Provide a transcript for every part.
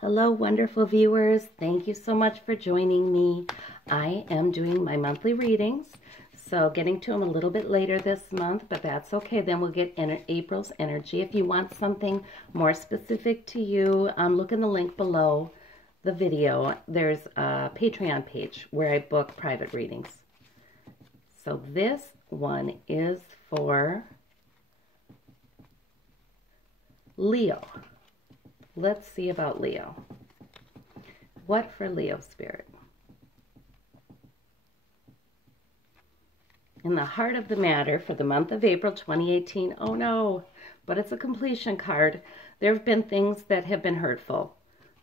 Hello, wonderful viewers. Thank you so much for joining me. I am doing my monthly readings, so getting to them a little bit later this month, but that's okay. Then we'll get April's energy. If you want something more specific to you, look in the link below the video. There's a Patreon page where I book private readings. So this one is for Leo. Let's see about Leo. What for Leo spirit? In the heart of the matter for the month of April 2018. Oh no, but it's a completion card. There have been things that have been hurtful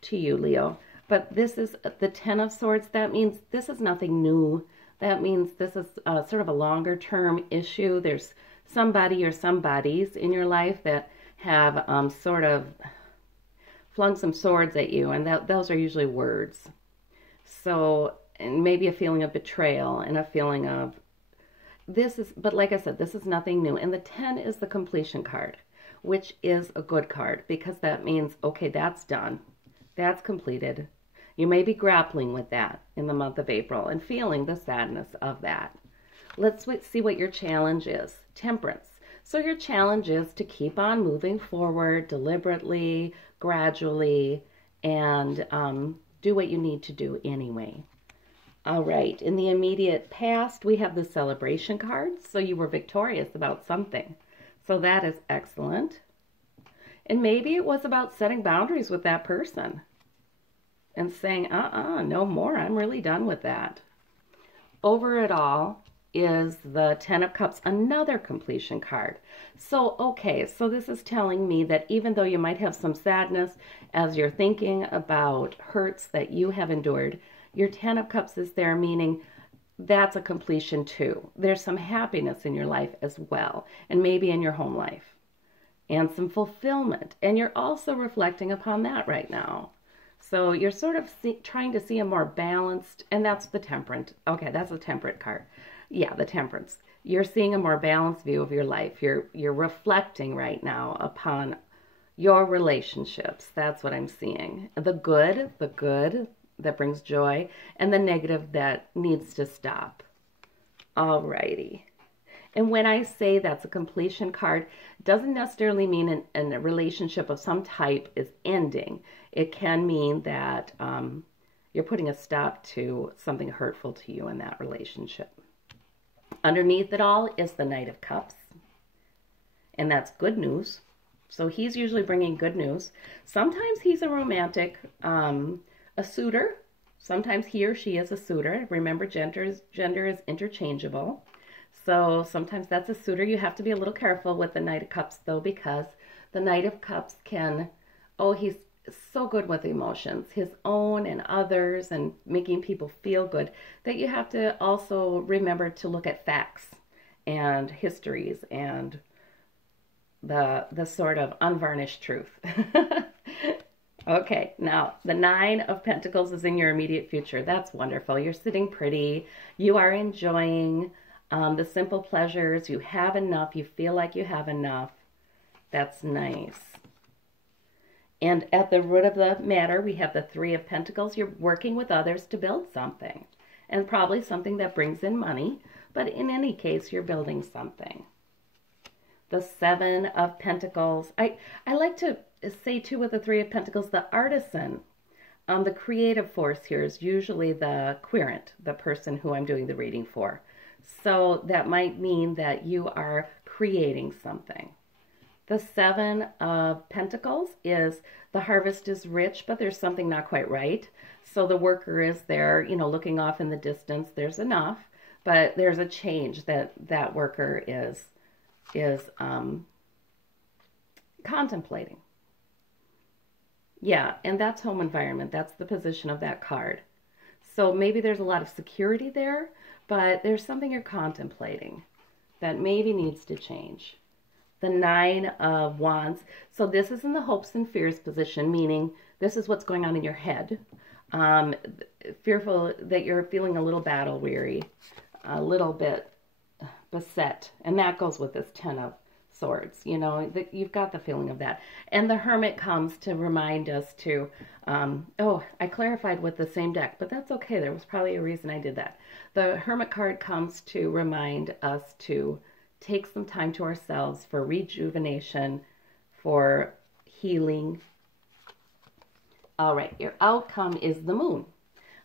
to you, Leo. But this is the Ten of Swords. That means this is nothing new. That means this is sort of a longer term issue. There's somebody or somebodies in your life that have sort of flung some swords at you, and those are usually words. So, and maybe a feeling of betrayal and a feeling of but like I said, this is nothing new. And the 10 is the completion card, which is a good card because that means, okay, that's done. That's completed. You may be grappling with that in the month of April and feeling the sadness of that. Let's see what your challenge is. Temperance. So your challenge is to keep on moving forward deliberately, gradually, and do what you need to do anyway. All right, in the immediate past, we have the celebration card. So you were victorious about something. So that is excellent. And maybe it was about setting boundaries with that person and saying, no more. I'm really done with that. Over it all is the Ten of Cups, another completion card. So, okay, so this is telling me that even though you might have some sadness as you're thinking about hurts that you have endured, your Ten of Cups is there, meaning that's a completion too. There's some happiness in your life as well, and maybe in your home life, and some fulfillment. And you're also reflecting upon that right now. So you're sort of trying to see a more balanced, and that's the Temperance. Okay, that's a Temperate card. Yeah, the Temperance. You're seeing a more balanced view of your life. You're reflecting right now upon your relationships. That's what I'm seeing. The good that brings joy, and the negative that needs to stop. Alrighty. And when I say that's a completion card, it doesn't necessarily mean a relationship of some type is ending. It can mean that you're putting a stop to something hurtful to you in that relationship. Underneath it all is the Knight of Cups, and that's good news. So he's usually bringing good news. Sometimes he's a romantic, a suitor. Sometimes he or she is a suitor. Remember, gender is interchangeable. So sometimes that's a suitor. You have to be a little careful with the Knight of Cups, though, because the Knight of Cups can, he's so good with emotions, his own and others, and making people feel good, that you have to also remember to look at facts and histories and the sort of unvarnished truth. Okay, now the Nine of Pentacles is in your immediate future. That's wonderful. You're sitting pretty. You are enjoying the simple pleasures. You have enough. You feel like you have enough. That's nice. And at the root of the matter, we have the Three of Pentacles. You're working with others to build something, and probably something that brings in money. But in any case, you're building something. The Seven of Pentacles. I like to say, too, with the Three of Pentacles, the artisan, the creative force here is usually the querent, the person who I'm doing the reading for. So that might mean that you are creating something. The Seven of Pentacles is the harvest is rich, but there's something not quite right. So the worker is there, looking off in the distance. There's enough, but there's a change that worker is contemplating. Yeah, and that's home environment. That's the position of that card. So maybe there's a lot of security there, but there's something you're contemplating that maybe needs to change. The Nine of Wands. So this is in the hopes and fears position, meaning this is what's going on in your head. Fearful that you're feeling a little battle weary, a little bit beset. And that goes with this Ten of Swords. You know, you've got the feeling of that. And the Hermit comes to remind us to, oh, I clarified with the same deck, but that's okay. There was probably a reason I did that. The Hermit card comes to remind us to take some time to ourselves for rejuvenation, for healing. All right, your outcome is the Moon,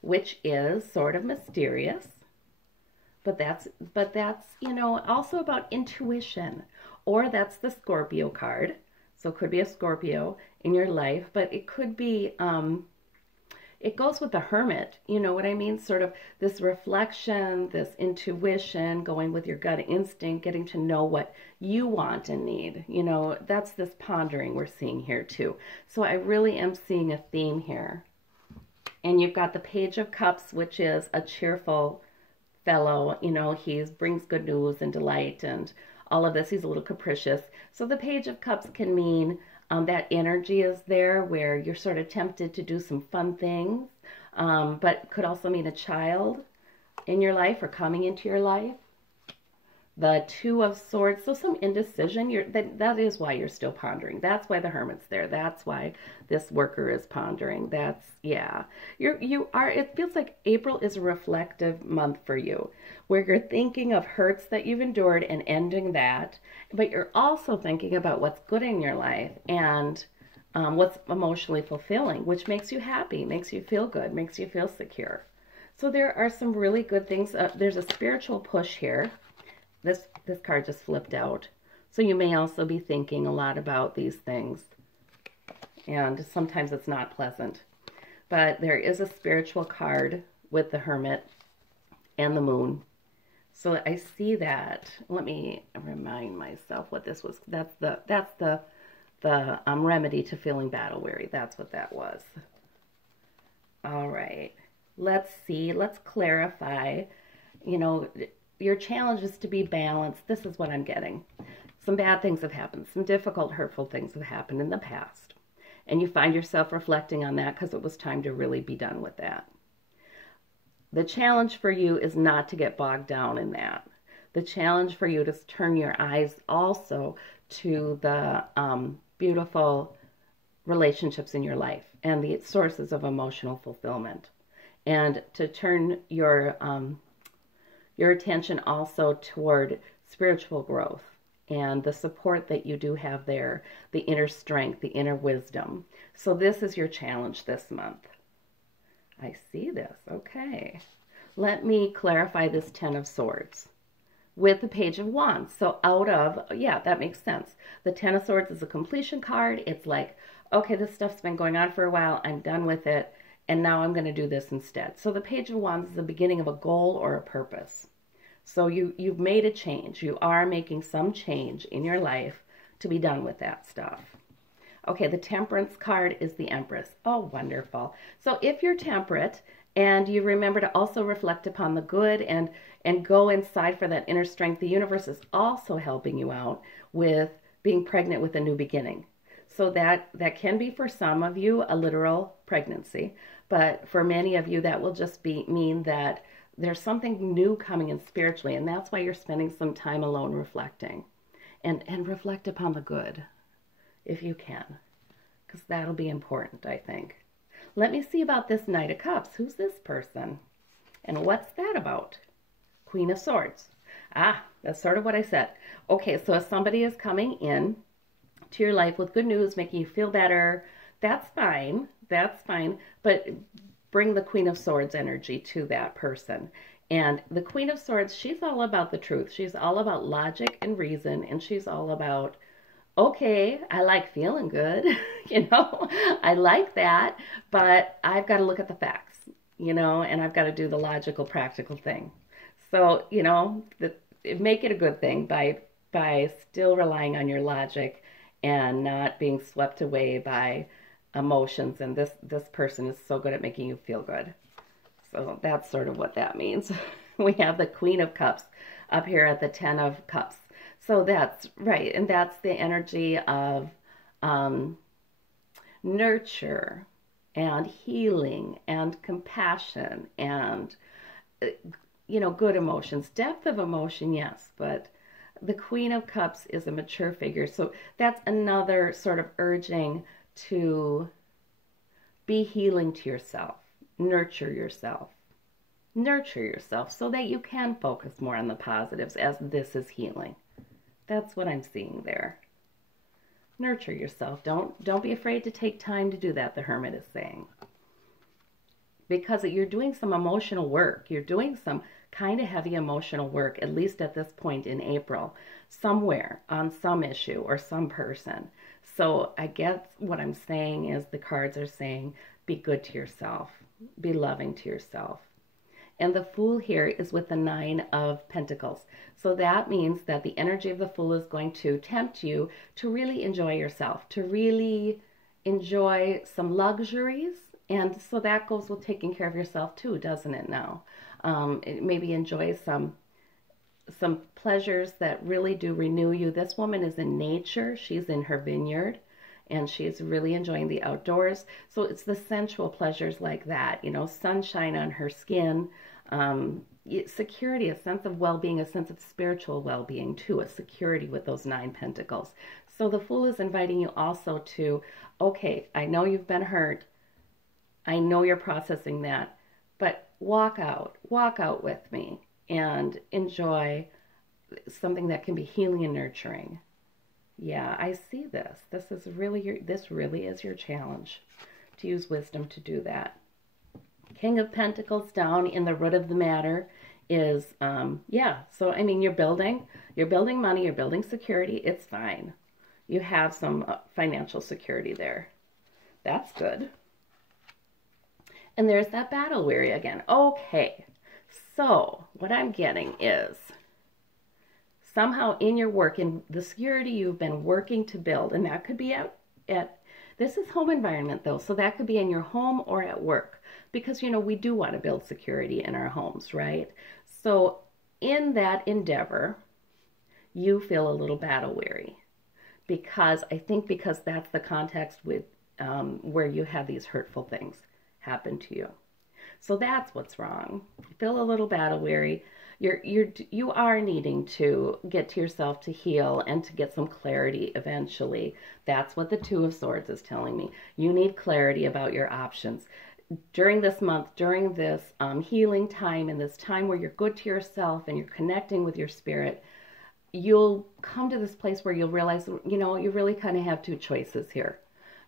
which is sort of mysterious, but that's you know, also about intuition. Or that's the Scorpio card. So it could be a Scorpio in your life, but it could be it goes with the Hermit, you know what I mean? Sort of this reflection, this intuition, going with your gut instinct, getting to know what you want and need. You know, that's this pondering we're seeing here too. So I really am seeing a theme here. And you've got the Page of Cups, which is a cheerful fellow. You know, he brings good news and delight and all of this. He's a little capricious. So the Page of Cups can mean that energy is there where you're sort of tempted to do some fun things, but could also mean a child in your life or coming into your life. The Two of Swords, so some indecision. That is why you're still pondering. That's why the Hermit's there. That's why this worker is pondering. That's, yeah. It feels like April is a reflective month for you, where you're thinking of hurts that you've endured and ending that, but you're also thinking about what's good in your life and what's emotionally fulfilling, which makes you happy, makes you feel good, makes you feel secure. So there are some really good things. There's a spiritual push here. This card just flipped out. So you may also be thinking a lot about these things. And sometimes it's not pleasant. But there is a spiritual card with the Hermit and the Moon. So I see that. Let me remind myself what this was. That's the remedy to feeling battle weary. That's what that was. All right. Let's see. Let's clarify. You know, your challenge is to be balanced. This is what I'm getting. Some bad things have happened. Some difficult, hurtful things have happened in the past. And you find yourself reflecting on that because it was time to really be done with that. The challenge for you is not to get bogged down in that. The challenge for you is to turn your eyes also to the beautiful relationships in your life and the sources of emotional fulfillment. And to turn your attention also toward spiritual growth and the support that you do have there, the inner strength, the inner wisdom. So this is your challenge this month. I see this. Okay. Let me clarify this Ten of Swords with the Page of Wands. So yeah, that makes sense. The Ten of Swords is a completion card. It's like, okay, this stuff's been going on for a while. I'm done with it. And now I'm going to do this instead. So the Page of Wands is the beginning of a goal or a purpose. So you've made a change. You are making some change in your life to be done with that stuff. Okay, the Temperance card is the Empress. Oh, wonderful. So if you're temperate and you remember to also reflect upon the good and go inside for that inner strength, the universe is also helping you out with being pregnant with a new beginning. So that can be for some of you a literal pregnancy, but for many of you that will just mean that there's something new coming in spiritually, and that's why you're spending some time alone reflecting. And reflect upon the good, if you can, because that'll be important, I think. Let me see about this Knight of Cups. Who's this person? And what's that about? Queen of Swords. Ah, that's sort of what I said. Okay, so if somebody is coming in to your life with good news, making you feel better, that's fine. That's fine. But bring the Queen of Swords energy to that person. And the Queen of Swords, she's all about the truth. She's all about logic and reason. And she's all about, okay, I like feeling good, you know, I like that, but I've got to look at the facts, you know, and I've got to do the logical, practical thing. So, you know, make it a good thing by still relying on your logic and not being swept away by emotions. And this person is so good at making you feel good. So that's sort of what that means. We have the Queen of Cups up here at the Ten of Cups. So that's right. And that's the energy of nurture and healing and compassion and, you know, good emotions. Depth of emotion, yes, but the Queen of Cups is a mature figure. So that's another sort of urging to be healing to yourself, nurture yourself. Nurture yourself so that you can focus more on the positives as this is healing. That's what I'm seeing there. Nurture yourself. Don't be afraid to take time to do that, the Hermit is saying. Because you're doing some emotional work. You're doing some kind of heavy emotional work, at least at this point in April, somewhere on some issue or some person. So I guess what I'm saying is the cards are saying, be good to yourself. Be loving to yourself. And the Fool here is with the 9 of Pentacles. So that means that the energy of the Fool is going to tempt you to really enjoy yourself, to really enjoy some luxuries. And so that goes with taking care of yourself too, doesn't it now? Maybe enjoy some pleasures that really do renew you. This woman is in nature. She's in her vineyard. And she's really enjoying the outdoors. So it's the sensual pleasures like that, you know, sunshine on her skin, security, a sense of well-being, a sense of spiritual well-being too, a security with those 9 pentacles. So the Fool is inviting you also to, okay, I know you've been hurt. I know you're processing that, but walk out with me and enjoy something that can be healing and nurturing. Yeah, I see this. This really is your challenge, to use wisdom to do that. King of Pentacles down in the root of the matter is, so I mean, you're building money, you're building security. It's fine. You have some financial security there. That's good. And there's that battle weary again. Okay, so what I'm getting is, somehow in your work, in the security you've been working to build, and that could be at this is home environment though, so that could be in your home or at work, because, you know, we do want to build security in our homes, right? So in that endeavor, you feel a little battle weary, because that's the context with where you have these hurtful things happen to you. So that's what's wrong. You feel a little battle weary. You are needing to get to yourself to heal and to get some clarity eventually. That's what the 2 of Swords is telling me. You need clarity about your options. During this month, during this healing time, and this time where you're good to yourself and you're connecting with your spirit, you'll come to this place where you'll realize, you know, you really kind of have 2 choices here.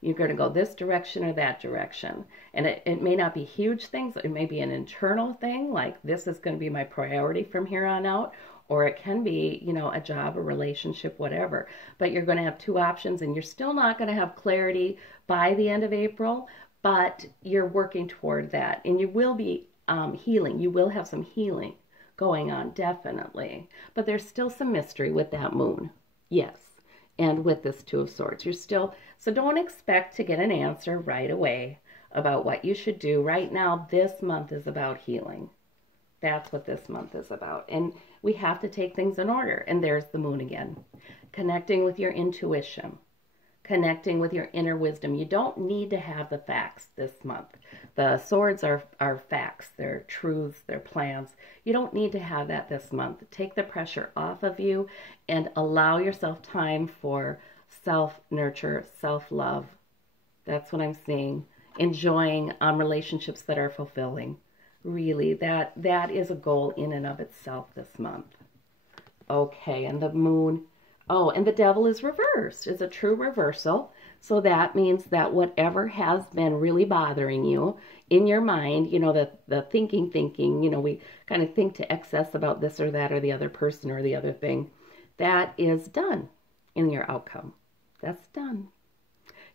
You're going to go this direction or that direction. And it may not be huge things. It may be an internal thing, like this is going to be my priority from here on out. Or it can be, you know, a job, a relationship, whatever. But you're going to have 2 options, and you're still not going to have clarity by the end of April, but you're working toward that. And you will be healing. You will have some healing going on, definitely. But there's still some mystery with that moon. Yes. And with this 2 of Swords, so don't expect to get an answer right away about what you should do. Right now, this month is about healing. That's what this month is about. And we have to take things in order. And there's the moon again. Connecting with your intuition. Connecting with your inner wisdom. You don't need to have the facts this month. The swords are facts. They're truths. They're plans. You don't need to have that this month. Take the pressure off of you and allow yourself time for self-nurture, self-love. That's what I'm seeing. Enjoying relationships that are fulfilling. Really, that is a goal in and of itself this month. Okay, and the moon. Oh, and the devil is reversed. It's a true reversal. So that means that whatever has been really bothering you in your mind, you know, the thinking, you know, we kind of think to excess about this or that or the other person or the other thing, that is done in your outcome. That's done.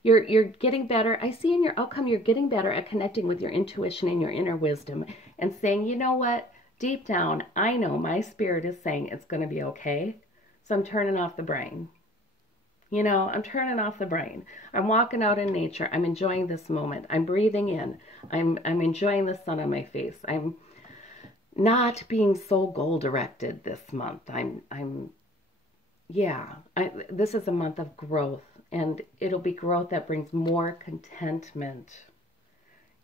You're getting better. I see in your outcome, you're getting better at connecting with your intuition and your inner wisdom and saying, you know what, deep down, I know my spirit is saying it's going to be okay. So I'm turning off the brain. You know, I'm turning off the brain. I'm walking out in nature. I'm enjoying this moment. I'm breathing in. I'm enjoying the sun on my face. I'm not being so goal-directed this month. This is a month of growth, and it'll be growth that brings more contentment.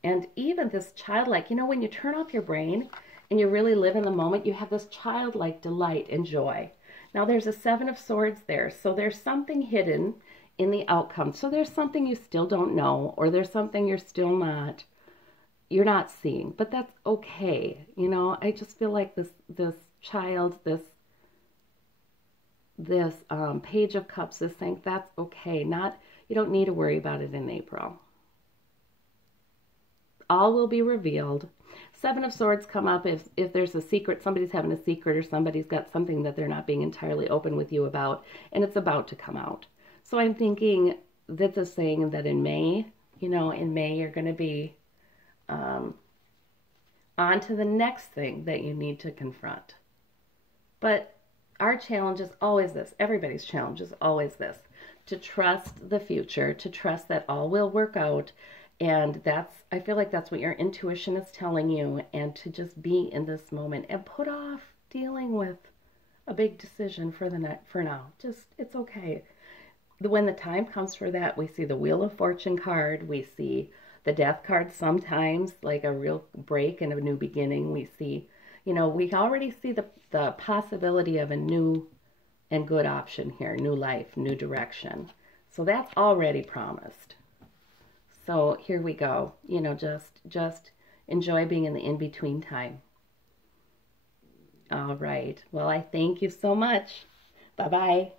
And even this childlike, you know, when you turn off your brain and you really live in the moment, you have this childlike delight and joy. Now there's a Seven of Swords there, so there's something hidden in the outcome. So there's something you still don't know, or there's something you're not seeing, but that's okay. You know, I just feel like this child, this Page of Cups is saying that's okay. You don't need to worry about it in April. All will be revealed. Seven of Swords come up if there's a secret, somebody's having a secret, or somebody's got something that they're not being entirely open with you about, and it's about to come out. So I'm thinking this is saying that in May, you're going to be on to the next thing that you need to confront. But our challenge is always this. Everybody's challenge is always this. To trust the future, to trust that all will work out. And I feel like that's what your intuition is telling you. And to just be in this moment and put off dealing with a big decision for now. It's okay. When the time comes for that, we see the Wheel of Fortune card. We see the Death card sometimes, like a real break and a new beginning. We see, we already see the possibility of a new and good option here, new life, new direction. So that's already promised. So here we go. Just enjoy being in the in-between time. All right. Well, I thank you so much. Bye-bye.